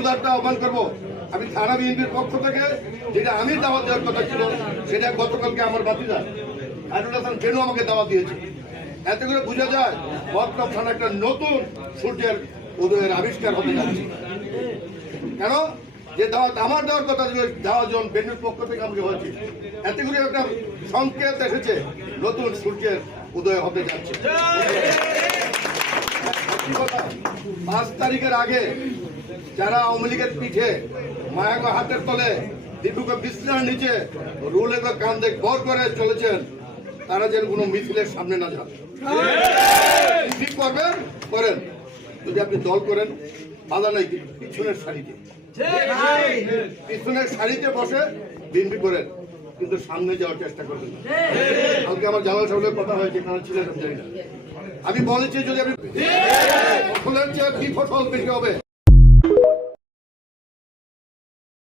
উদারতা আহ্বান করব। আমি থানা বিএনপির পক্ষ থেকে, যেটা আমি দাওয়াত দেওয়ার কথা ছিল, সেটা গতকালকে আমার বাতিদা, খায়রুল হাসান কেন আমাকে দাওয়াত দিয়েছে? এতে করে বোঝা যায় বর্তমান থানা একটা নতুন সূর্যের উদয়ের আবিষ্কার হতে যাচ্ছে। কেন? যে দাওয়াত আমার দেওয়ার কথা ছিল দাওয়াত যখন বেনুর পক্ষ থেকে আমাকে হয়েছে, এতে করে একটা সংকেত এসেছে, নতুন সূর্যের উদয় হতে যাচ্ছে। পাঁচ তারিখের আগে যারা আওয়ামী লীগের পিঠে মায়াগো হাতের তলে দীপুকে বিশ্রাম নিচে রুলে কান্দে ভর করে চলেছেন, তারা যেন কোনো মিছিলের সামনে না যান। ঠিক করবেন? করেন। যদি আপনি দল করেন, বাধা নাই পিছনের সারিতে। পিছনের সারিতে বসে বিনবি করেন, কিন্তু সামনে যাওয়ার চেষ্টা করবেন। কালকে আমার জামাল সাহেবের কথা হয়েছে কারণ ছিলেন আমি বলেছি যদি আপনি ফসলের কি ফসল বেশি হবে। you.